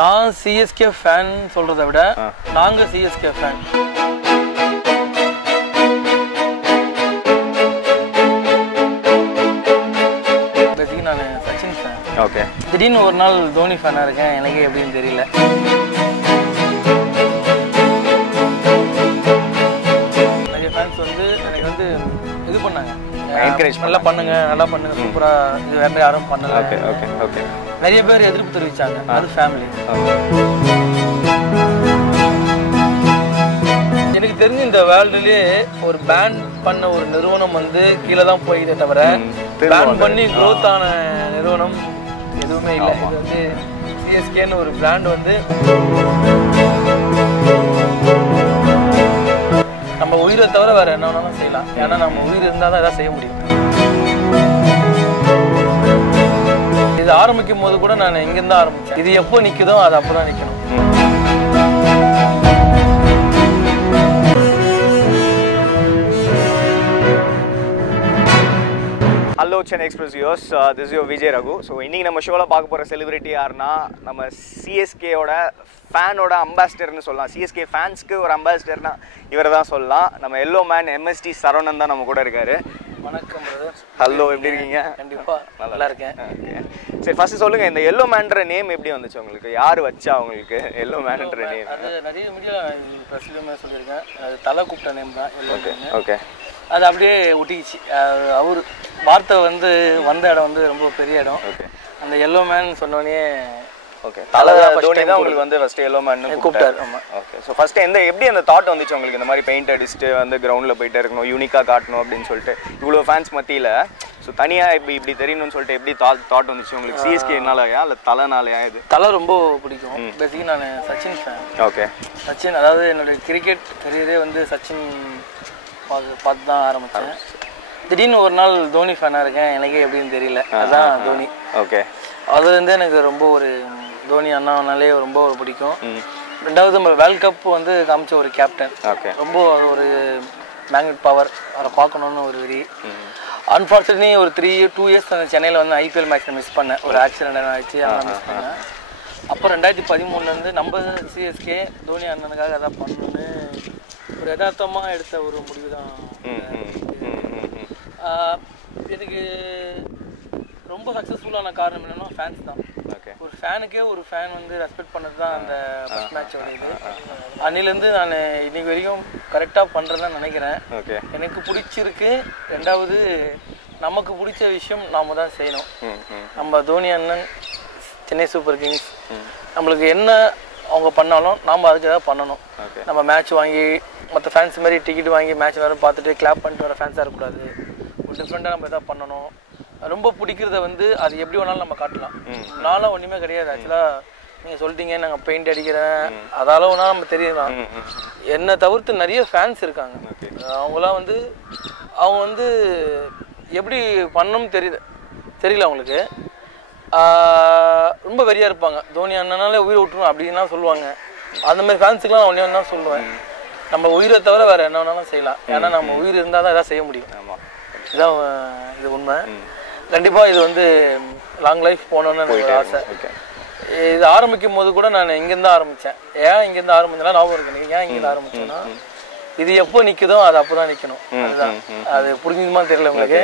நான் CSK fan சொல்றதை விட நாங்க சிஎஸ்கே ஃபேன். பேசிக்கலி நான் சச்சின் ஃபேன். ஓகே. திடீர்னு ஒரு நாள் தோனி ஃபேனாக இருக்கேன். எனக்கு எப்படின்னு தெரியல. நிறைய ஃபேன்ஸ் வந்து எனக்கு வந்து இது பண்ணாங்க, நல்லா பண்ணுங்க, நல்லா பண்ணுங்க, சூப்பரா, இது வேற யாரும் பண்ணல. Okay okay okay. நிறைய பேர் எதிர்ப்பு தெரிவிச்சாங்க. அது ஃபேமிலி. எனக்கு தெரிஞ்சு இந்த வேர்ல்டுலயே ஒரு பேன் பண்ண ஒரு நிறுவனம் வந்து கீழே தான் போயிதே தவிர பேன் பண்ணி க்ரோத் ஆன நிறுவனம் எதுவுமே இல்லை. இது வந்து சிஎஸ்கேன்னு ஒரு பிராண்ட் வந்து நம்ம உயிரை தவிர வேற என்ன வேணாலும் செய்யலாம். ஏன்னா நம்ம உயிர் இருந்தால் தான் எதாவது செய்ய முடியும். இது ஆரம்பிக்கும் போது கூட நான் இங்கிருந்து ஆரம்பிச்சேன். இது எப்போ நிற்குதோ அது அப்போ தான் நிற்கணும். Hello Chennai express viewers, this you Vijay Raghu. So இன்றைக்கி நம்ம ஷோவில் பார்க்க போகிற செலிபிரிட்டி யாருன்னா நம்ம சிஎஸ்கேயோட ஃபேனோட அம்பாசிடர்னு சொல்லலாம். சிஎஸ்கே ஃபேன்ஸ்க்கு ஒரு அம்பாசிடர்னா இவரை தான் சொல்லலாம். நம்ம எல்லோ மேன் எம்எஸ்டி சரவணன் தான் நம்ம கூட இருக்காரு. வணக்கம் பிரதர். ஹலோ, எப்படி இருக்கீங்க? கண்டிப்பாக நல்லா இருக்கேன். ஓகே, சரி, ஃபர்ஸ்ட் சொல்லுங்கள், இந்த எல்லோ மேன்ற நேம் எப்படி வந்துச்சு உங்களுக்கு? யார் வச்சா உங்களுக்கு எல்லோ மேன்ற நேம்? அது நிறைய மீடியா ப்ரெஸ்லையுமே சொல்லியிருக்கேன். அது தலை கூப்பிட்ட நேம் தான் எல்லோ மேன். ஓகே. அது அப்படியே ஒட்டிக்கிச்சு. அவர் வார்த்தை வந்து வந்த இடம் வந்து ரொம்ப பெரிய இடம். ஓகே. அந்த எல்லோ மேன் சொன்னோடனே ஓகே, தலை தோனி தான் உங்களுக்கு வந்து ஃபர்ஸ்ட் எல்லோ மேன் கூப்பிட்டாரு. ஆமாம். ஓகே. ஸோ ஃபர்ஸ்ட் எப்படி அந்த தாட் வந்துச்சு உங்களுக்கு, இந்த மாதிரி பெயிண்ட் அடிச்சுட்டு வந்து கிரவுண்டில் போயிட்டே இருக்கணும், யூனிக்காக காட்டணும் அப்படின்னு சொல்லிட்டு இவ்வளோ ஃபேன்ஸ் மத்தியில்? ஸோ தனியாக இப்படி தெரியணும்னு சொல்லிட்டு எப்படி தாட் வந்துச்சு உங்களுக்கு? சிஎஸ்கேனாலயா இல்லை தலைனாலயா? இது தலை ரொம்ப பிடிக்கும். பேசிக்கலி நான் சச்சின் ஃபேன். ஓகே. சச்சின், அதாவது என்னுடைய கிரிக்கெட் கரியரே வந்து சச்சின் பார்த்து தான் ஆரம்பித்தேன். திடீர்னு ஒரு நாள் தோனி ஃபேனாக இருக்கேன். எனக்கே எப்படின்னு தெரியல. அதுதான் தோனி. ஓகே. அதுலேருந்து எனக்கு ரொம்ப ஒரு தோனி அண்ணானாலே ரொம்ப பிடிக்கும். ரெண்டாவது நம்ம வேர்ல்ட் கப் வந்து காமிச்ச ஒரு கேப்டன். ஓகே. ரொம்ப ஒரு மேக்னெட் பவர், அவரை பார்க்கணுன்னு ஒரு வெறி. அன்ஃபார்ச்சுனேட்லி ஒரு 2 இயர்ஸ் அந்த சென்னையில் வந்து ஐபிஎல் மேட்ச்சில் மிஸ் பண்ணேன். ஒரு ஆக்சிடென்ட் ஆகிடுச்சு, அதெல்லாம் மிஸ் பண்ணேன். அப்போ 2013 நம்ம சிஎஸ்கே தோனி அண்ணனுக்காக எதாவது பண்ணணுன்னு ஒரு யதார்த்தமாக எடுத்த ஒரு முடிவு தான். எனக்கு ரொம்ப சக்ஸஸ்ஃபுல்லான காரணம் என்னென்னா ஃபேன்ஸ் தான். ஒரு ஃபேனுக்கே ஒரு ஃபேன் வந்து ரெஸ்பெக்ட் பண்ணது தான் அந்த ஃபர்ஸ்ட் மேட்சோட இது. அன்னிலேருந்து நான் இன்னைக்கு வரைக்கும் கரெக்டாக பண்ணுறேன்னு நினைக்கிறேன். எனக்கு பிடிச்சிருக்கு. ரெண்டாவது, நமக்கு பிடிச்ச விஷயம் நாம் தான் செய்யணும். நம்ம தோனி அண்ணன், சென்னை சூப்பர் கிங்ஸ், நம்மளுக்கு என்ன அவங்க பண்ணாலும் நாம் அதுக்கு ஏதாவது பண்ணணும். நம்ம மேட்ச் வாங்கி மற்ற ஃபேன்ஸ் மாதிரி டிக்கெட் வாங்கி மேட்ச் வேறு பார்த்துட்டு கிளாப் பண்ணிட்டு வர ஃபேன்ஸாக இருக்கக்கூடாது. ஒரு டிஃப்ரெண்ட்டாக நம்ம எதாவது பண்ணணும். ரொம்ப பிடிக்கிறத வந்து அது எப்படி வேணாலும் நம்ம காட்டலாம். நானும் ஒன்றுமே கிடையாது. ஆக்சுவலாக நீங்கள் சொல்லிட்டீங்க நாங்கள் பெயிண்ட் அடிக்கிறேன், அதால ஒன்றா நம்ம தெரியலாம். என்னை தவிர்த்து நிறைய ஃபேன்ஸ் இருக்காங்க. அவங்களாம் வந்து அவங்க வந்து எப்படி பண்ணணும்னு தெரியல அவங்களுக்கு. ரொம்ப வெறியாக இருப்பாங்க. தோனி அண்ணனாலே உயிரை விட்டுரும் அப்படின்லாம் சொல்லுவாங்க. அந்த மாதிரி ஃபேன்ஸுக்கெலாம் ஒன்றே ஒன்றா சொல்லுவேன், நம்ம உயிரை தவிர வேறு என்ன வேணாலும் செய்யலாம். ஏன்னா நம்ம உயிர் இருந்தால் தான் எதாவது செய்ய முடியும். இதுதான் இது உண்மை. கண்டிப்பாக இது வந்து லாங் லைஃப் போகணுன்னு எனக்கு ஆசை. இது ஆரம்பிக்கும் போது கூட நான் இங்கேருந்து ஆரம்பித்தேன். ஏன் இங்கேருந்து ஆரம்பிச்சேன்னா ஞாபகம் இருக்கு எனக்கு. ஏன் இங்கேருந்து ஆரம்பிச்சேன்னா இது எப்போ நிற்குதோ அது அப்போ தான் நிற்கணும். அதுதான். அது புரிஞ்சுதுமான்னு தெரியல உங்களுக்கு.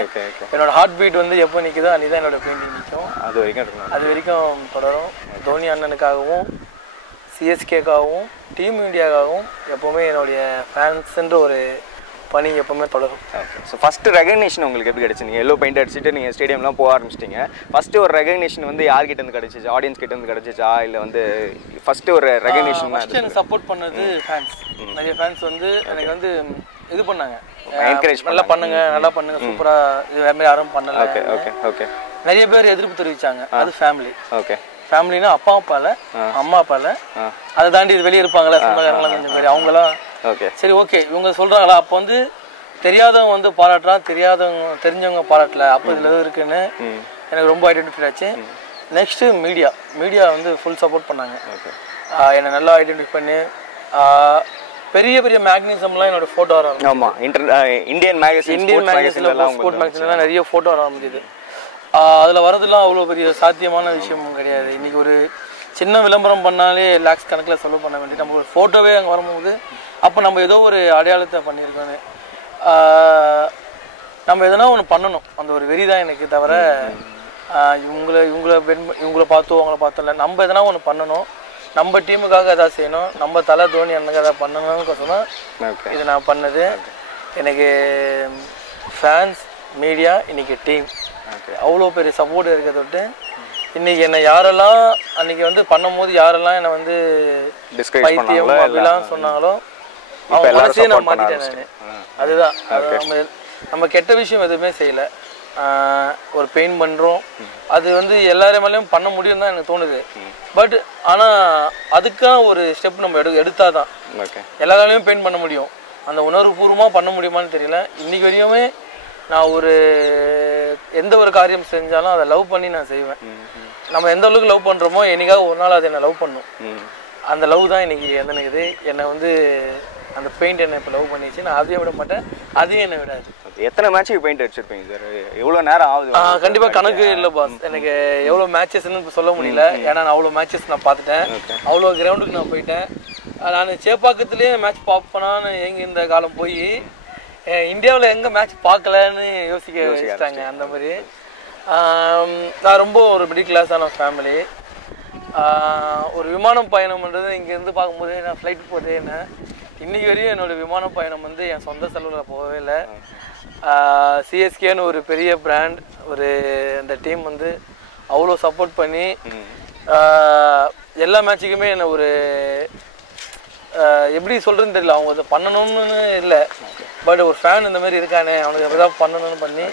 என்னோட ஹார்ட் பீட் வந்து எப்போ நிற்குதோ அன்றைக்கி தான் என்னோட பெயிண்டிங் நிற்கும். அது வரைக்கும் தொடரும். தோனி அண்ணனுக்காகவும் சிஎஸ்கேக்காகவும் டீம் இந்தியாவுக்காகவும் எப்போவுமே என்னுடைய ஃபேன்ஸுன்ற ஒரு பணி எப்போவுமே தொடரும். ஸோ ஃபஸ்ட்டு ரெகக்னேஷன் உங்களுக்கு எப்படி கிடச்சி? நீங்கள் எல்லோ பெயிண்ட் அடிச்சுட்டு நீங்கள் ஸ்டேடியம்லாம் போக ஆரம்பிச்சிட்டிங்க. ஃபஸ்ட்டு ஒரு ரெகக்னேஷன் வந்து யார்கிட்டேருந்து கிடச்சிச்சு? ஆடியன்ஸ் கிட்டேருந்து கிடச்சிச்சா இல்லை வந்து ஃபஸ்ட்டு ஒரு ரெகக்னேஷன்? ஃபஸ்ட்டு எனக்கு சப்போர்ட் பண்ணது ஃபேன்ஸ். நிறைய ஃபேன்ஸ் வந்து எனக்கு வந்து இது பண்ணாங்க, என்கரேஜ், நல்லா பண்ணுங்க, நல்லா பண்ணுங்க, சூப்பராக, இது வேறு மாதிரி யாரும் பண்ணல. Okay okay okay. நிறைய பேர் எதிர்ப்பு தெரிவிச்சாங்க. அது ஃபேமிலி. ஓகே. ஃபேமிலினா அப்பா அப்பால, அம்மா அப்பால, அதை தாண்டி இது வெளியே இருப்பாங்களா சொந்தக்காரங்களாம் கொஞ்சம் பேர், அவங்களாம். ஓகே, சரி, ஓகே, இவங்க சொல்கிறாங்களா? அப்போ வந்து தெரியாதவங்க வந்து பாராட்டுறான், தெரிஞ்சவங்க பாராட்டல. அப்போ இதில் எதுவும் இருக்குன்னு எனக்கு ரொம்ப ஐடென்டிஃபை ஆச்சு. நெக்ஸ்ட்டு மீடியா வந்து ஃபுல் சப்போர்ட் பண்ணாங்க. என்னை நல்லா ஐடென்டிஃபை பண்ணி பெரிய பெரிய மேக்னிசம்லாம் என்னோட ஃபோட்டோ வர ஆரம்பிச்சு. ஆமாம், இந்தியன் மேகசின்ல ஸ்போர்ட் மேகசின்லாம் நிறைய ஃபோட்டோ வர ஆரம்பிச்சிது. அதில் வரதுலாம் அவ்வளோ பெரிய சாத்தியமான விஷயமும் கிடையாது. இன்றைக்கி ஒரு சின்ன விளம்பரம் பண்ணாலே லேக்ஸ் கணக்கில் செலவு பண்ண வேண்டியது. நம்ம ஒரு ஃபோட்டோவே அங்கே வரும்போது அப்போ நம்ம ஏதோ ஒரு அடையாளத்தை பண்ணியிருக்கோன்னு நம்ம எதனா ஒன்று பண்ணணும். அந்த ஒரு வெறி தான் எனக்கு தவிர இவங்கள பார்த்தோ அவங்கள பார்த்தோம்ல. நம்ம எதனா ஒன்று பண்ணணும், நம்ம டீமுக்காக எதாவது செய்யணும், நம்ம தலை தோனி எனக்கு எதாவது பண்ணணும்னு சொன்னால் இது நான் பண்ணது. எனக்கு ஃபேன்ஸ், மீடியா, இன்னைக்கு டீம் அவ்வளோ பெரிய சப்போர்ட் இருக்கிறத விட்டு இன்னைக்கு என்னை யாரெல்லாம் அன்னைக்கு வந்து பண்ணும் போது யாரெல்லாம் என்னை வந்து பைத்தியம் அப்படிலாம் சொன்னாங்களோ அவங்க மனசே நான் மாட்டிட்டேன். அதுதான் நம்ம கெட்ட விஷயம் எதுவுமே செய்யலை. ஒரு பெயிண்ட் பண்ணுறோம், அது வந்து எல்லாரும் மேலேயும் பண்ண முடியும் தான் எனக்கு தோணுது. பட் ஆனால் அதுக்கான ஒரு ஸ்டெப் நம்ம எடுத்தாதான் எல்லாராலையும் பெயிண்ட் பண்ண முடியும். அந்த உணர்வுபூர்வமாக பண்ண முடியுமான்னு தெரியல. இன்னைக்கு வரையுமே நான் எந்த ஒரு காரியம் செஞ்சாலும் அதை லவ் பண்ணி நான் செய்வேன். நம்ம எந்த அளவுக்கு லவ் பண்ணுறோமோ என்னைக்காக ஒரு நாள் அதை என்னை லவ் பண்ணும். அந்த லவ் தான் இன்னைக்கு என்னது என்னை வந்து அந்த பெயிண்ட் என்ன இப்போ லவ் பண்ணிச்சு. நான் அதையும் விட மாட்டேன், அதையும் என்ன விடாது. எத்தனை மேட்சுக்கு பெயிண்ட் அடிச்சிருப்பீங்க சார்? எவ்வளோ நேரம் ஆகுது? கண்டிப்பாக கணக்கு இல்லை பாஸ். எனக்கு எவ்வளோ மேட்சஸ்ன்னு சொல்ல முடியல. ஏன்னா நான் அவ்வளோ மேட்சஸ் நான் பார்த்துட்டேன், அவ்வளோ கிரவுண்டுக்கு நான் போயிட்டேன். நான் சேப்பாக்கத்துலேயே மேட்ச் பார்ப்பேனான்னு எங்கே இந்த காலம் போய் இந்தியாவில் எங்கே மேட்ச் பார்க்கலன்னு யோசிக்க வச்சுட்டாங்க. அந்த மாதிரி நான் ரொம்ப ஒரு மிடில் கிளாஸான ஃபேமிலி. ஒரு விமானம் பயணம்ன்றது இங்கேருந்து பார்க்கும்போது நான் ஃப்ளைட் போதே என்ன இன்றைக்கி வரையும் என்னோடய விமான பயணம் வந்து என் சொந்த செலவில் போகவே இல்லை. சிஎஸ்கேன்னு ஒரு பெரிய பிராண்ட், அந்த டீம் வந்து அவ்வளோ சப்போர்ட் பண்ணி எல்லா மேட்சுக்குமே என்னை எப்படி சொல்கிறதுன்னு தெரியல. அவங்க அதை பண்ணணும்னு இல்லை, பட் ஒரு ஃபேன் இந்த மாதிரி இருக்கானே அவனுக்கு எப்படி தான் பண்ணணும்னு பண்ணி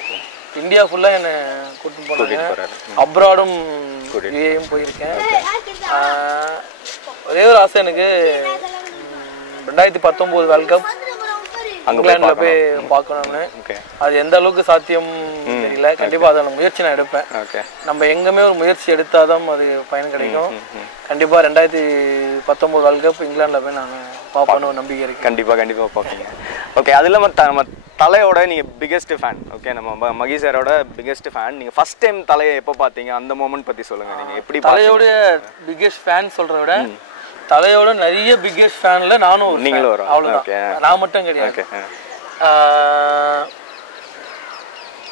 இந்தியா ஃபுல்லாக என்னை கூட்டிட்டு போனாங்க. அப்ராடும் யுஏயும் போயிருக்கேன். ஒரே ஒரு ஆசை எனக்கு 2019 வேர்ல்ட் கப் இங்கிலாந்துல போய் பார்க்கணும்னு. அது எந்த அளவுக்கு சாத்தியம் தெரியல. கண்டிப்பாக அதை முயற்சி நான் எடுப்பேன். நம்ம எங்கேயுமே ஒரு முயற்சி எடுத்தாதான் அது பயன் கிடைக்கும். கண்டிப்பாக 2019 வேர்ல்ட் கப் இங்கிலாந்துல போய் நான் பார்ப்பேன்னு ஒரு நம்பிக்கை இருக்கு. கண்டிப்பாக பார்ப்பீங்க. ஓகே, அது இல்லாமல் நம்ம தலையோட நீங்கள் பிக்கெஸ்ட் ஃபேன். ஓகே, நம்ம மகி சாரோட பிக்கெஸ்ட் ஃபேன். நீங்கள் ஃபர்ஸ்ட் டைம் தலையை எப்போ பார்த்தீங்க, அந்த மூமெண்ட் பற்றி சொல்லுங்கள். நீங்கள் எப்படி தலையோட பிக்கெஸ்ட் ஃபேன் சொல்கிறத விட தலையோட நிறைய பிக்கெஸ்ட் ஃபேன்ல நானும் நீங்களும் வரும். அவ்வளோதான், நான் மட்டும் கிடையாது.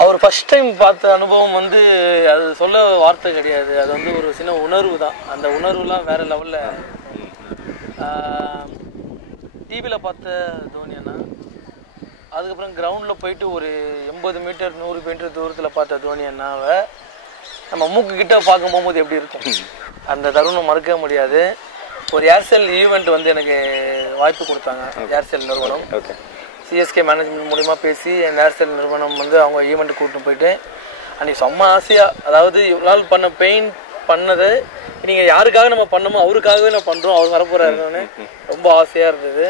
அவர் ஃபர்ஸ்ட் டைம் பார்த்த அனுபவம் வந்து அது சொல்ல வார்த்தை கிடையாது. அது வந்து ஒரு சின்ன உணர்வு தான். அந்த உணர்வுலாம் வேற லெவலில். டிவியில் பார்த்த தோனி அண்ணா, அதுக்கப்புறம் கிரவுண்டில் போயிட்டு ஒரு 80 மீட்டர் 100 மீட்டர் தூரத்தில் பார்த்த தோனி அண்ணாவை நம்ம மூக்கு கிட்ட பார்க்க போகும்போது எப்படி இருக்கும், அந்த தருணம் மறக்க முடியாது. ஒரு ஏர்செல் ஈவெண்ட் வந்து எனக்கு வாய்ப்பு கொடுத்தாங்க. ஏர்செல் நிறுவனம் சிஎஸ்கே மேனேஜ்மெண்ட் மூலிமா பேசி என் ஏர்செல் நிறுவனம் வந்து அவங்க ஈவெண்ட்டு கூப்பிட்டு போயிட்டு அன்றைக்கி செம்ம ஆசையாக, அதாவது இவ்வளோ நாள் பண்ண பெயிண்ட் பண்ணதை நீங்கள் யாருக்காக நம்ம பண்ணமோ அவருக்காகவே நான் பண்ணுறோம், அவர் வரப்போகிறாருன்னு ரொம்ப ஆசையாக இருந்தது.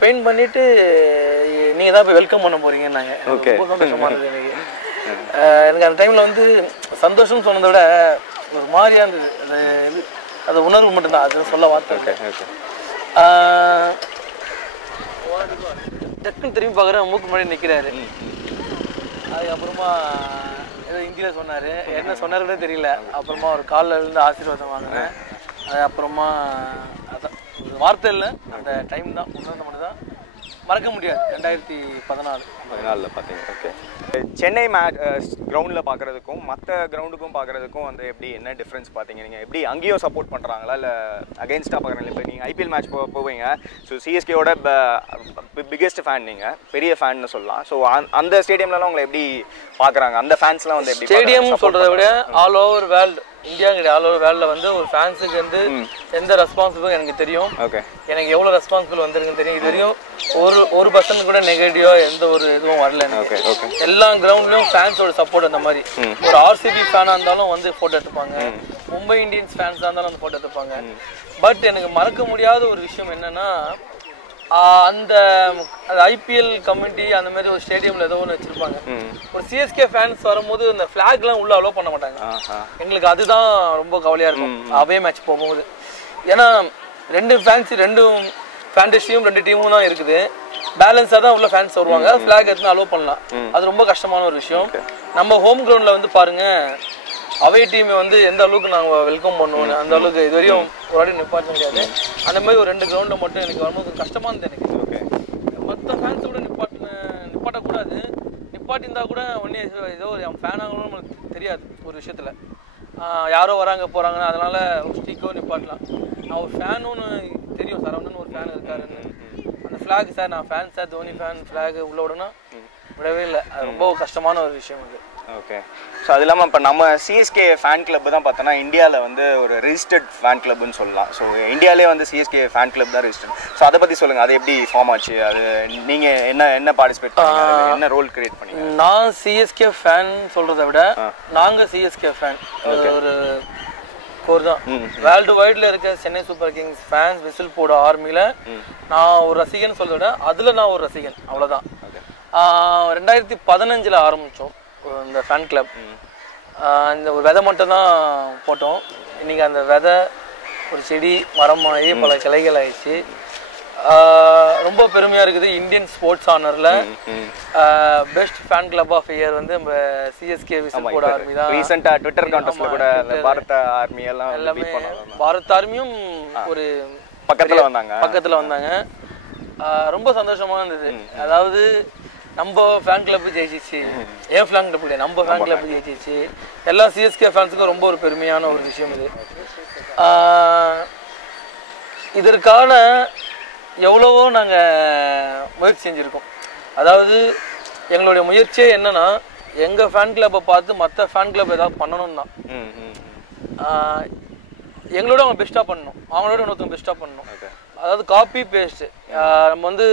பெயிண்ட் பண்ணிவிட்டு நீங்கள் தான் போய் வெல்கம் பண்ண போகிறீங்கன்னாங்க. ரொம்ப சந்தோஷமாக இருந்தது எனக்கு. எனக்கு அந்த டைமில் வந்து சந்தோஷம் சொன்னதை விட ஒரு மாதிரியாக இருந்தது. அது உணர்வு மட்டும்தான், அது சொல்ல வார்த்தை. டக்குன்னு திரும்பி பார்க்குறேன், மூக்கு முன்னாடி நிற்கிறாரு. அதுக்கப்புறமா ஏதோ ஹிந்தியில் சொன்னார், என்ன சொன்னாருன்னே தெரியல. அப்புறமா ஒரு காலில் விழுந்து ஆசீர்வாதம் வாங்கினேன். அதுக்கப்புறமா அதான் வார்த்தை இல்லை, அந்த டைம் தான் உணர்ந்த மட்டும் தான் மறக்க முடியாது. 2014 பார்த்தீங்க. ஓகே, சென்னை கிரவுண்டில் பார்க்குறதுக்கும் மற்ற கிரவுண்டுக்கும் பார்க்குறதுக்கும் வந்து எப்படி என்ன டிஃப்ரென்ஸ் பார்த்தீங்க? நீங்கள் எப்படி அங்கேயும் சப்போர்ட் பண்ணுறாங்களா இல்லை அகெயின்ஸ்டாக பார்க்குறீங்களா? இப்போ நீங்கள் ஐபிஎல் மேட்ச் போவீங்க, ஸோ சிஎஸ்கேயோட பிக்கெஸ்ட் ஃபேன், நீங்கள் பெரிய ஃபேன்னு சொல்லலாம். ஸோ அந்த ஸ்டேடியம்லலாம் உங்களை எப்படி பார்க்குறாங்க? அந்த ஃபேன்ஸ்லாம் வந்து எப்படி? ஸ்டேடியம் சொல்கிறத விட ஆல் ஓவர் வேர்ல்டு, இந்தியா கிடையாது, ஆல் ஓவர் வேர்ல்டில் வந்து ஒரு ஃபேன்ஸுக்கு வந்து எந்த ரெஸ்பான்சிபிளும் எனக்கு தெரியும். எனக்கு எவ்வளோ ரெஸ்பான்சிபிள் வந்துருக்குன்னு தெரியும். இது வரையும் ஒரு பர்சன்ட் கூட நெகட்டிவாக எந்த ஒரு இதுவும் வரல எனக்கு. எல்லா கிரவுண்ட்லையும் ஃபேன்ஸோட சப்போர்ட் அந்த மாதிரி. ஒரு ஆர்சிபி ஃபேனாக இருந்தாலும் வந்து ஃபோட்டோ எடுத்துப்பாங்க, மும்பை இந்தியன்ஸ் ஃபேன்ஸாக இருந்தாலும் வந்து ஃபோட்டோ எடுத்துப்பாங்க. பட் எனக்கு மறக்க முடியாத ஒரு விஷயம் என்னன்னா, அந்த ஐபிஎல் கமிட்டி அந்த மாதிரி ஒரு ஸ்டேடியம்ல ஏதோ ஒன்று வச்சிருப்பாங்க. ஒரு சிஎஸ்கே ஃபேன்ஸ் வரும்போது அந்த ஃபிளாக்லாம் உள்ள அலோவ் பண்ண மாட்டாங்க. எங்களுக்கு அதுதான் ரொம்ப கவலையா இருக்கும் அவே மேட்ச் போகும்போது. ஏன்னா ரெண்டு ஃபேண்டஸியும் 2 டீமும் தான் இருக்குது. பேலன்ஸாக தான் உள்ள ஃபேன்ஸ் வருவாங்க, ஃபிளாக் எடுத்து அலோவ் பண்ணலாம். அது ரொம்ப கஷ்டமான ஒரு விஷயம். நம்ம ஹோம் கிரவுண்டில் வந்து பாருங்க, அவே டீமை வந்து எந்த அளவுக்கு நாங்கள் வெல்கம் பண்ணுவோம் அந்த அளவுக்கு இது வரையும் ஒரு வாட்டி நிப்பாட்ட முடியாது. அந்த மாதிரி ஒரு 2 கிரவுண்டில் மட்டும் எனக்கு வரும்போது கஷ்டமாக இருந்தது எனக்கு. ஓகே. மற்ற ஃபேன்ஸோட நிப்பாட்டக்கூடாது, நிப்பாட்டியிருந்தா கூட ஒன்றே ஏதோ ஒரு ஃபேன் ஆகணும்னு நம்மளுக்கு தெரியாது ஒரு விஷயத்தில். யாரோ வராங்க போகிறாங்கன்னா அதனால் ஒரு ஸ்டிக்கோ நிப்பாட்டலாம். நான் ஒரு ஃபேனுன்னு தெரியும், சரவணன் ஒரு ஃபேன் இருக்காருன்னு. அந்த ஃப்ளாக் சார் நான் fan sir Dhoni fan flag உள்ள விடணும் விடவே இல்லை. அது ரொம்ப கஷ்டமான ஒரு விஷயம் அது. ஓகே. ஸோ அது இல்லாமல் இப்போ நம்ம சிஎஸ்கே ஃபேன் கிளப் தான் பார்த்தோன்னா இந்தியாவில் வந்து ஒரு ரெஜிஸ்டர்ட் ஃபேன் கிளப்னு சொல்லலாம். ஸோ இந்தியாவிலே வந்து சிஎஸ்கே ஃபேன் கிளப் தான் ரெஜிஸ்டர்ட். ஸோ அதை பற்றி சொல்லுங்கள், அது எப்படி ஃபார்ம் ஆச்சு, அது நீங்கள் என்ன பார்ட்டிசிபேட் பண்ணீங்க, என்ன ரோல் கிரியேட் பண்ணீங்க? நான் சிஎஸ்கே ஃபேன் சொல்கிறத விட நாங்கள் சிஎஸ்கே ஃபேன் ஒரு கோர் தான். வேர்ல்டு வைடில் இருக்க Chennai super Kings fans whistle போட ஆர்மியில் நான் ஒரு ரசிகன் சொல்கிறத விட அதில் நான் ஒரு ரசிகன், அவ்வளோதான். 2015 ஆரம்பித்தோம் இந்த ஃபேன் கிளப். இந்த ஒரு விதை மட்டும் தான் போட்டோம். இன்றைக்கி அந்த விதை ஒரு செடி மரமாகி பல கிளைகள் ஆயிடுச்சு. ரொம்ப பெருமையாக இருக்குது. இந்தியன் ஸ்போர்ட்ஸ் ஆனரில் best fan club of year வந்து நம்ம சிஎஸ்கே விசில் போட ஆர்மி தான். ரீசெண்டாக ட்விட்டர் கான்டெஸ்ட்ல கூட பாரத் ஆர்மி எல்லாமே பாரத் ஆர்மியும் ஒரு பக்கத்தில் வந்தாங்க. ரொம்ப சந்தோஷமாக இருந்தது. அதாவது நம்ம ஃபேன் கிளப் ஜெயிச்சிச்சு, ஏன் ஃபேன் கிளப் இல்லை நம்ம ஃபேன் கிளப் ஜெயிச்சிச்சு. எல்லா சிஎஸ்கே ஃபேன்ஸுக்கும் ரொம்ப ஒரு பெருமையான ஒரு விஷயம் இது. இதற்கான எவ்வளவோ நாங்கள் முயற்சி செஞ்சுருக்கோம். அதாவது எங்களுடைய முயற்சியே என்னன்னா எங்கள் ஃபேன் கிளப்பை பார்த்து மற்ற ஃபேன் கிளப் ஏதாவது பண்ணணும் தான். எங்களோட அவங்க பெஸ்ட்டாக பண்ணணும், அவங்களோட இன்னொருத்தவங்க பெஸ்ட்டாக பண்ணணும். அதாவது காப்பி பேஸ்ட்டு. நம்ம வந்து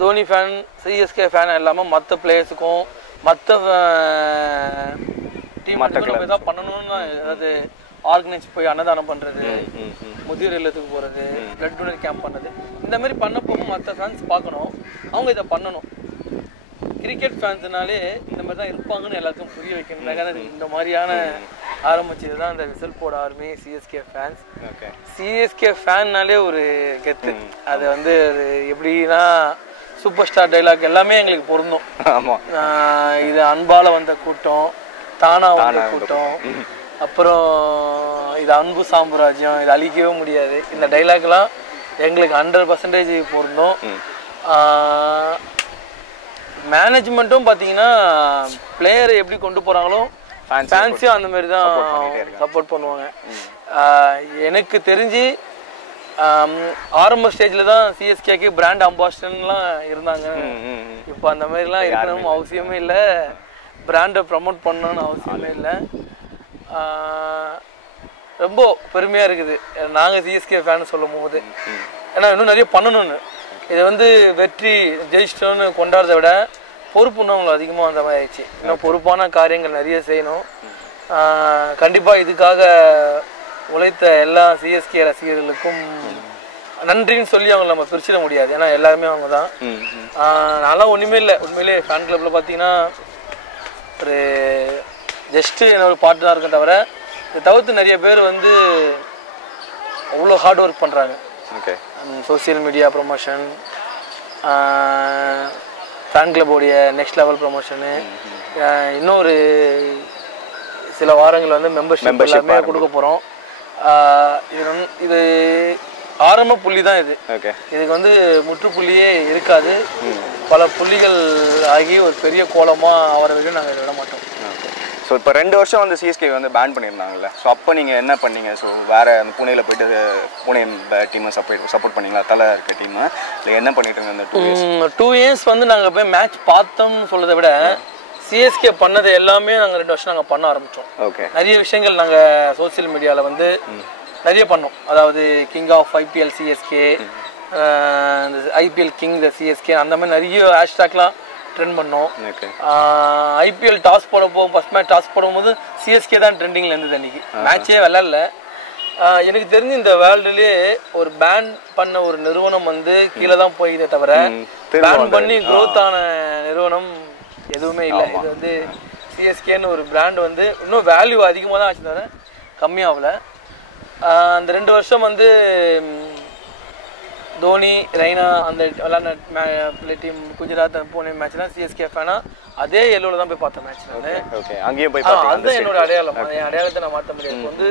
தோனி ஃபேன் சிஎஸ்கே ஃபேன் இல்லாமல் மற்ற பிளேயர்ஸுக்கும் மற்ற டீமுக்கும் நம்ம எதாவது பண்ணணும்னு, அதாவது ஆர்கனைஸ் போய் அன்னதானம் பண்ணுறது, முதியோர் இல்லத்துக்கு போகிறது, பிளட் டொனேட் கேம்ப் பண்ணுறது, இந்த மாதிரி பண்ணப்போ மற்ற ஃபேன்ஸ் பார்க்கணும், அவங்க இதை பண்ணணும். கிரிக்கெட் ஃபேன்ஸ்னாலே இந்த மாதிரி தான் இருப்பாங்கன்னு எல்லாத்துக்கும் புரிய வைக்கணும். இந்த மாதிரியான ஆரம்பிச்சது தான் இந்த விசில் போட ஆர்மி சிஎஸ்கே ஃபேன்ஸ். சிஎஸ்கே ஃபேன்னாலே ஒரு கெத்து. அது வந்து எப்படின்னா சூப்பர் ஸ்டார் டைலாக் எல்லாமே எங்களுக்கு பொருந்தும். இது அன்பால வந்த கூட்டம், தானா வந்த கூட்டம், அப்புறம் இது அன்பு சாம்ராஜ்யம், இது அழிக்கவே முடியாது. இந்த டைலாக்லாம் எங்களுக்கு 100% பொருந்தும். மேனேஜ்மெண்ட்டும் பார்த்தீங்கன்னா பிளேயரை எப்படி கொண்டு போகிறாங்களோ ஃபேன்ஸையும் அந்த மாதிரி தான் சப்போர்ட் பண்ணுவாங்க. எனக்கு தெரிஞ்சு ஆரம்ப ஸ்டேஜில் தான் சிஎஸ்கேக்கு பிராண்ட் அம்பாசிடர்லாம் இருந்தாங்க. இப்போ அந்த மாதிரிலாம் இருக்கணும்னு அவசியமே இல்லை, பிராண்டை ப்ரமோட் பண்ணணும்னு அவசியமே இல்லை. ரொம்ப பெருமையாக இருக்குது நாங்கள் சிஎஸ்கே ஃபேன் சொல்லும் போது. ஏன்னா இன்னும் நிறைய பண்ணணும்னு, இதை வந்து வெற்றி ஜெயிச்சிட்டோன்னு கொண்டாடுறத விட பொறுப்பு இன்னும் அவங்களுக்கு அதிகமாக அந்த மாதிரி ஆயிடுச்சு. இன்னும் பொறுப்பான காரியங்கள் நிறைய செய்யணும். கண்டிப்பாக இதுக்காக உழைத்த எல்லா சிஎஸ்கே ரசிகர்களுக்கும் நன்றின்னு சொல்லி அவங்களை நம்ம பிரிச்சிட முடியாது. ஏன்னா எல்லாருமே அவங்க தான். நான்லாம் ஒன்றுமே இல்லை. உண்மையிலே ஃபேன் கிளப்பில் பார்த்தீங்கன்னா ஒரு ஜஸ்ட்டு என்னோட பாட்டு தான் இருக்கும் தவிர, இதை தவிர்த்து நிறைய பேர் வந்து அவ்வளோ ஹார்ட் ஒர்க் பண்ணுறாங்க. சோசியல் மீடியா ப்ரொமோஷன், ஃபேன் கிளப்போடைய நெக்ஸ்ட் லெவல் ப்ரொமோஷனு, இன்னொரு சில வாரங்கள் வந்து மெம்பர்ஷிப் எல்லாமே கொடுக்க போகிறோம். இது ஆரம்ப புள்ளி தான். இதுக்கு வந்து முற்றுப்புள்ளியே இருக்காது. பல புள்ளிகள் ஆகி ஒரு பெரிய கோலமாக ஆகிற வரைக்கும் நாங்கள் விட மாட்டோம். ஸோ இப்போ 2 வருஷம் வந்து சிஎஸ்கே வந்து பேன் பண்ணியிருந்தாங்கல்ல, ஸோ அப்போ நீங்கள் என்ன பண்ணீங்க? ஸோ வேறு அந்த புனேயில் போயிட்டு புனே டீமை சப்போர்ட் பண்ணீங்களா, தலை இருக்க டீமை, இல்லை என்ன பண்ணிட்டு இருங்க? அந்த 2 இயர்ஸ் வந்து நாங்கள் போய் மேட்ச் பார்த்தோம்னு சொல்கிறத விட சிஎஸ்கே பண்ணது எல்லாமே நாங்கள் 2 வருஷம் நாங்கள் பண்ண ஆரம்பித்தோம். நிறைய விஷயங்கள் நாங்கள் சோசியல் மீடியாவில் வந்து நிறைய பண்ணோம். அதாவது king of IPL CSK, IPL king the CSK, அந்த மாதிரி நிறைய ஹேஷ்டாக்லாம் ட்ரெண்ட் பண்ணோம். ஐபிஎல் டாஸ் போடப்போ ஃபர்ஸ்ட் மேட்ச் டாஸ் போடும்போது சிஎஸ்கே தான் ட்ரெண்டிங்கில் இருந்தது. அன்றைக்கி மேட்சே விளையாடல. எனக்கு தெரிஞ்சு இந்த வேர்ல்டுலேயே ஒரு பேன் பண்ண ஒரு நிறுவனம் வந்து கீழே தான் போயிதே தவிர பேன் பண்ணி க்ரோத் ஆன நிறுவனம் எதுவுமே இல்லை. இது வந்து சிஎஸ்கேன்னு ஒரு பிராண்ட் வந்து இன்னும் வேல்யூ அதிகமாக தான் ஆச்சு தவிர கம்மியாகல. அந்த 2 வருஷம் வந்து தோனி ரெய்னா அந்த விளையாடின டீம் குஜராத் புனே மேட்ச் தான் சிஎஸ்கே ஃபேனாக அதே எல்லோவில் தான் போய் பார்த்தேன் மேட்ச் நான். ஓகே, அங்கேயும் போய் அதுதான் என்னோட அடையாளம். என் அடையாளத்தை நான் மாற்ற முடியாது. வந்து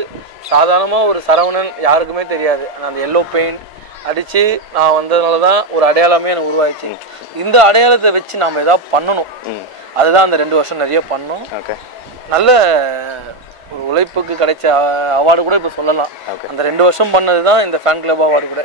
சாதாரணமாக ஒரு சரவணன் யாருக்குமே தெரியாது. நான் அந்த எல்லோ பெயிண்ட் அடித்து நான் வந்ததுனால தான் ஒரு அடையாளமே எனக்கு உருவாயிடுச்சு. இந்த அடையாளத்தை வச்சு நாம் எதாவது பண்ணணும். அதுதான் அந்த 2 வருஷம் நிறைய பண்ணோம். நல்ல ஒரு உழைப்புக்கு கிடைச்ச அவார்டு கூட இப்போ சொல்லலாம். அந்த 2 வருஷம் பண்ணது தான் இந்த ஃபேன் கிளப் அவார்டு கூட.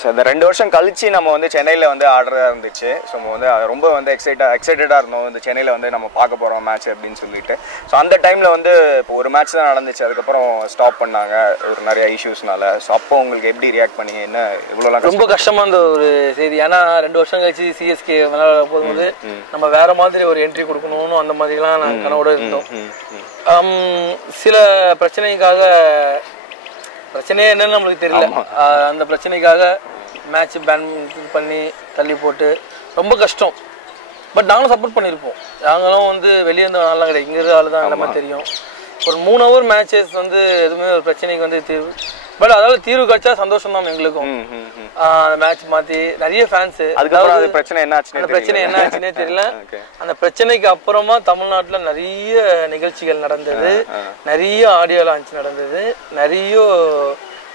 ஸோ இந்த 2 வருஷம் கழிச்சு நம்ம வந்து சென்னையில் வந்து ஆடுறதா இருந்துச்சு. ஸோ நம்ம வந்து ரொம்ப வந்து எக்ஸைட்டடாக இருந்தோம். இந்த சென்னையில் வந்து நம்ம பார்க்க போகிறோம் மேட்ச் அப்படின்னு சொல்லிட்டு. ஸோ அந்த டைமில் வந்து இப்போ ஒரு மேட்ச் தான் நடந்துச்சு, அதுக்கப்புறம் ஸ்டாப் பண்ணாங்க ஒரு நிறைய இஷ்யூஸ்னால. ஸோ அப்போ உங்களுக்கு எப்படி ரியாக்ட் பண்ணீங்க? என்ன இவ்வளோலாம் ரொம்ப கஷ்டமாக இருந்த ஒரு செய்தி. ஏன்னா 2 வருஷம் கழிச்சு சிஎஸ்கே விளையாட போகும்போது நம்ம வேற மாதிரி ஒரு என்ட்ரி கொடுக்கணும்னு அந்த மாதிரிலாம் நாங்கள் கனவோடு இருந்தோம். சில பிரச்சனையே என்னன்னு நம்மளுக்கு தெரியல. அந்த பிரச்சனைக்காக மேட்ச் பேன் பண்ணி தள்ளி போட்டு ரொம்ப கஷ்டம். பட் நாங்களும் சப்போர்ட் பண்ணியிருப்போம். நாங்களும் வந்து வெளியே இருந்த நல்லா கிடையாது, இங்கே இருந்த ஆள் தான் எல்லாமே தெரியும். ஒரு 3 ஹவர் மேட்சஸ் வந்து எதுவுமே ஒரு பிரச்சனைக்கு வந்து தீர்வு. பட் அதாவது தீர்வு கிடைச்சா சந்தோஷம் தான் எங்களுக்கும். அந்த மேட்ச் மாற்றி நிறைய ஃபேன்ஸு அந்த பிரச்சனை என்ன ஆச்சுன்னே தெரியல. அந்த பிரச்சனைக்கு அப்புறமா தமிழ்நாட்டில் நிறைய நிகழ்ச்சிகள் நடந்தது, நிறைய ஆடியோ லான்ச் நடந்தது, நிறைய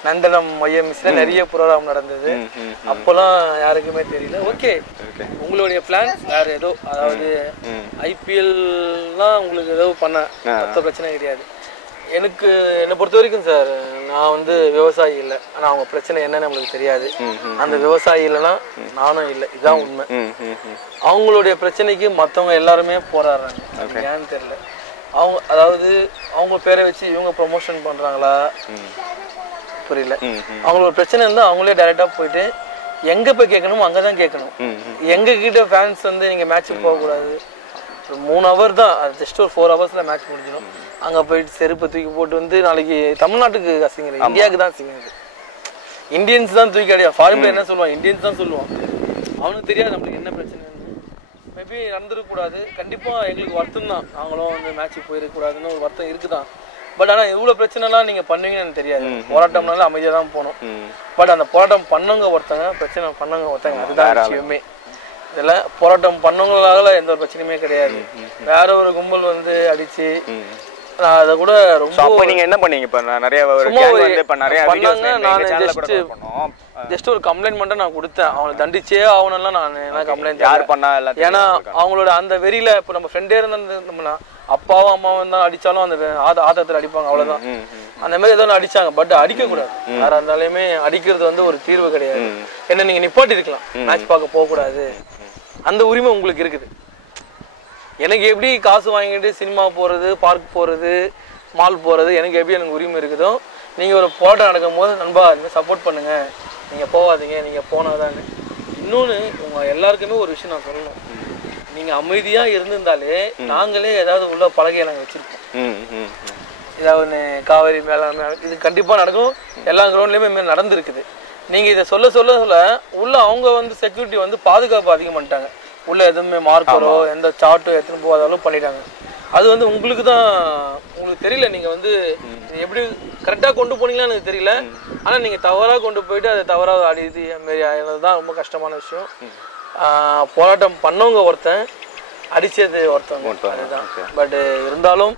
நந்தனம் மையமிஸ்ல நிறைய ப்ரோக்ராம் நடந்தது. அப்போலாம் யாருக்குமே தெரியல. ஓகே, உங்களுடைய பிளான் வேற ஏதோ, அதாவது ஐபிஎல்லாம் உங்களுக்கு ஏதோ பண்ண மொத்த பிரச்சனை கிடையாது. என்னை பொறுத்த வரைக்கும் சார், நான் வந்து விவசாயி இல்லை, ஆனால் அவங்க பிரச்சனை என்னன்னு நம்மளுக்கு தெரியாது. அந்த விவசாயி இல்லைன்னா நானும் இல்லை, இதுதான் உண்மை. அவங்களுடைய பிரச்சனைக்கு மற்றவங்க எல்லாருமே போராடுறாங்க. ஏன்னு தெரியல. அதாவது அவங்க பேரை வச்சு இவங்க ப்ரொமோஷன் பண்றாங்களா புரியல. அவங்களோட பிரச்சனை இருந்தால் அவங்களே டைரெக்டாக போயிட்டு எங்கே போய் கேட்கணுமோ அங்கே தான் கேட்கணும். எங்ககிட்ட ஃபேன்ஸ் வந்து நீங்கள் மேட்ச்சுக்கு போகக்கூடாது. 3 ஹவர் தான், அது ஜஸ்ட் ஒரு 4 ஹவர்ஸில் மேட்ச் முடிஞ்சிடும். அங்கே போயிட்டு செருப்பை தூக்கி போட்டு வந்து நாளைக்கு தமிழ்நாட்டுக்கு அசிங்கிறது, இந்தியாவுக்கு தான் அசிங்கிறது. இந்தியன்ஸ் தான் தூக்கி அடையா. ஃபாரின் பிளேயர் என்ன சொல்லுவான், இந்தியன்ஸ் தான் சொல்லுவான். அவனுக்கு தெரியாது நம்மளுக்கு என்ன பிரச்சனைன்னு. மேபி நடந்துருக்கக்கூடாது. கண்டிப்பாக எங்களுக்கு வருத்தம் தான், நாங்களும் வந்து மேட்ச்சுக்கு போயிருக்கக்கூடாதுன்னு ஒரு வருத்தம் இருக்குதான். பட் ஆனால் இவ்வளோ பிரச்சனைலாம் நீங்கள் பண்ணுவீங்கன்னு எனக்கு தெரியாது. போராட்டம்னால அமைதியாக தான் போகணும். பட் அந்த போராட்டம் பண்ணவங்க ஒருத்தங்க, பிரச்சனை பண்ணவங்க ஒருத்தங்க, அதுதான் விஷயமே. இதில் போராட்டம் பண்ணவங்களால எந்த ஒரு பிரச்சனையுமே கிடையாது. வேற ஒரு கும்பல் வந்து அடிச்சு நான் அதை கூட ரொம்ப நீங்க என்ன பண்ணீங்க? இப்போ நிறைய ஜஸ்ட் ஒரு கம்ப்ளைண்ட் மட்டும் நான் கொடுத்தேன். அவங்களை தண்டிச்சே ஆகணும்லாம் நான் என்ன கம்ப்ளைண்ட் யார் பண்ணா. ஏன்னா அவங்களோட அந்த வெறியில இப்போ நம்ம ஃப்ரெண்டே இருந்தோம்னா அப்பாவும் அம்மாவும் தான் அடிச்சாலும் அந்த ஆத்தத்தில் அடிப்பாங்க, அவ்வளவுதான். அந்த மாதிரி ஏதோ அடிச்சாங்க. பட் அடிக்கக்கூடாது. யாரா இருந்தாலுமே அடிக்கிறது வந்து ஒரு தீர்வு கிடையாது. என்ன நீங்க நிப்பாட்டி இருக்கலாம், மேட்ச் பார்க்க போகக்கூடாது, அந்த உரிமை உங்களுக்கு இருக்குது. எனக்கு எப்படி காசு வாங்கிட்டு சினிமா போகிறது, பார்க் போகிறது, மால் போகிறது, எனக்கு உரிமை இருக்குதோ, நீங்கள் ஒரு போராட்டம் நடக்கும் போது நண்பா நீங்கள் சப்போர்ட் பண்ணுங்கள், நீங்கள் போகாதீங்க, நீங்கள் போனால் தானே. இன்னொன்று உங்கள் எல்லாருக்குமே ஒரு விஷயம் நான் சொல்லணும். நீங்கள் அமைதியாக இருந்திருந்தாலே நாங்களே ஏதாவது உள்ள பலகையை நாங்கள் வச்சுருப்போம். ஏதாவது காவேரி மேலாண்மை இது கண்டிப்பாக நடக்கும். எல்லா கிரவுண்ட்லேயுமே நடந்துருக்குது. நீங்கள் இதை சொல்ல சொல்ல சொல்ல உள்ள அவங்க வந்து செக்யூரிட்டி வந்து பாதுகாப்பு அதிகம் பண்ணிட்டாங்க. உள்ள எதுவுமே மார்க்கரோ எந்த சார்ட்டோ எடுத்துன்னு போகாதாலும் பண்ணிட்டாங்க. அது வந்து உங்களுக்கு தான் உங்களுக்கு தெரியல. நீங்கள் வந்து எப்படி கரெக்டாக கொண்டு போனீங்களான்னு எனக்கு தெரியல. ஆனால் நீங்கள் தவறாக கொண்டு போயிட்டு அது தவறாக அடிது மாரி ஆகிறது தான் ரொம்ப கஷ்டமான விஷயம். போராட்டம் பண்ணவங்க ஒருத்தன், அடித்தது ஒருத்தவங்க, அதுதான். பட் இருந்தாலும்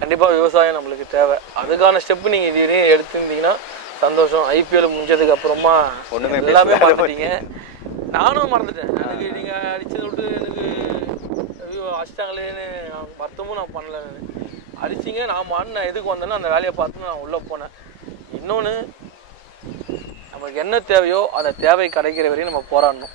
கண்டிப்பாக விவசாயம் நம்மளுக்கு தேவை. அதுக்கான ஸ்டெப்பு நீங்கள் இதுவரை எடுத்துருந்தீங்கன்னா சந்தோஷம். ஐபிஎல் முடிஞ்சதுக்கு அப்புறமா எல்லாமே மறந்துட்டீங்க. நானும் மறந்துட்டேன். எனக்கு நீங்கள் அடித்ததை விட்டு எனக்கு அடிச்சிட்டாங்களேன்னு வருத்தமும் நான் பண்ணல. அடிச்சிங்க, நான் எதுக்கு வந்தேன்னா அந்த வேலையை பார்த்து நான் உள்ளே போனேன். இன்னொன்று, நமக்கு என்ன தேவையோ அந்த தேவை கிடைக்கிற வரையும் நம்ம போராடணும்.